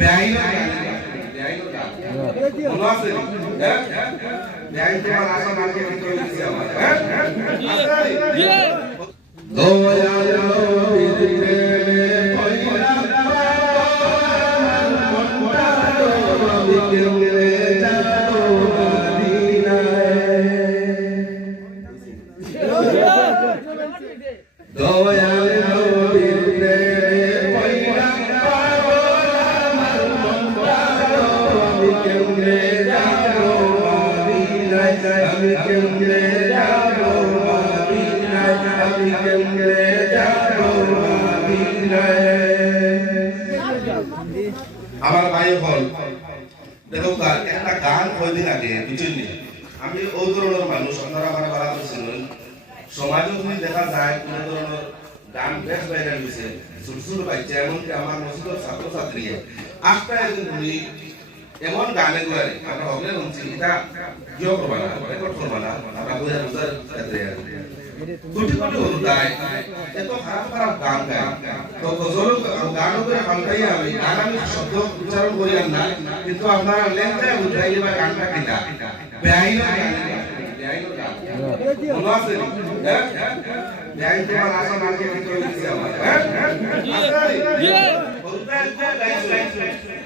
বেআইন বেআইন মনে আছে হ্যাঁ বেআইন তোমার আশা মার্কে ঠিক করে দিয়েছে আমার হ্যাঁ দয়াল কেমনে যাব আমার ভাই হল। দেখো একটা গান কয়দিন আগে, বুঝলেন আমি ও ধরনের মানুষ, আপনারা আমার বাড়া করছিলেন সমাজে তুমি দেখা যায়, কোন ধরনের গান বেশ বাইরে হয়েছে, ছোট ছোট বাচ্চা, এমনকি আমার মসজিদের ছাত্রছাত্রী। আটটা একদিন তুমি এমন গানে গুয়ারে আমরা হগলে বলছি এটা কিয় করবা না? রেকর্ড করবা না? আমরা বুঝার ক্ষেত্রে। কোটি কোটি অনুদায় এত খারাপ খারাপ গান গায় তো গজল গান করে খামটাই আমি গান আমি শব্দ উচ্চারণ করি আর না কিন্তু আপনারা লেখটাই বুঝাই বা গানটা কিনা বেআইন বেআইন গান মনে আছে হ্যাঁ তোমার আশা মার্কে ঠিক করে আমার হ্যাঁ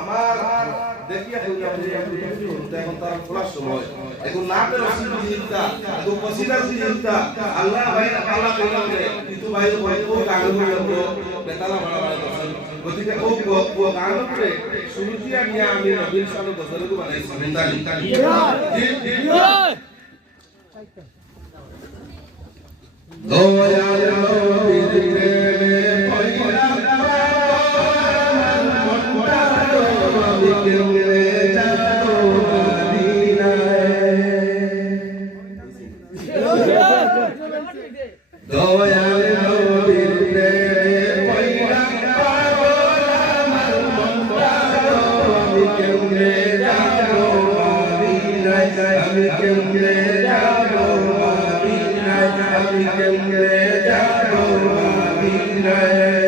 আমার দেখিয়া এখন তার খোলার সময়। এখন না পেরে এখন কসিদা জিনিসটা আল্লাহ ভাই আল্লাহ কইলা বলে কিন্তু ভাই ভাই ও গান কইলা বেতালা বড় বড় দর্শন গতিকে ও ও গান করে শুরুতিয়া নিয়ে আমি নবীর সামনে গজলকে বানাইছি। মিন্দালি জি জি দয়াল দয়াল নবীর প্রেমে পয়রা আমার মন পাগল আমি কেমনে যাব মদিনায় আমি কেমনে যাব মদিনায় আমি কেমনে যাব মদিনায়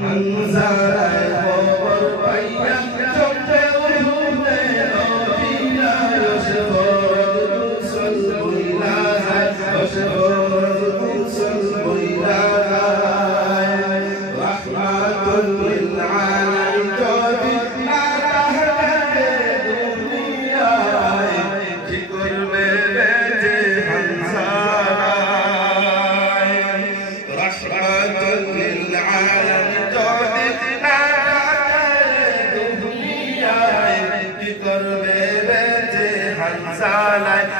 হামজার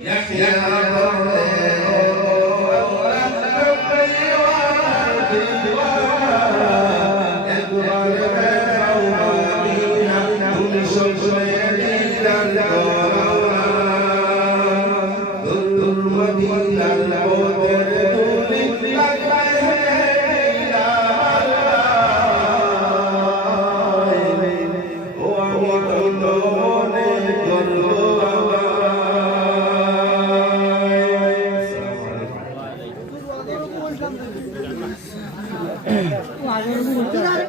يحيى Yeah.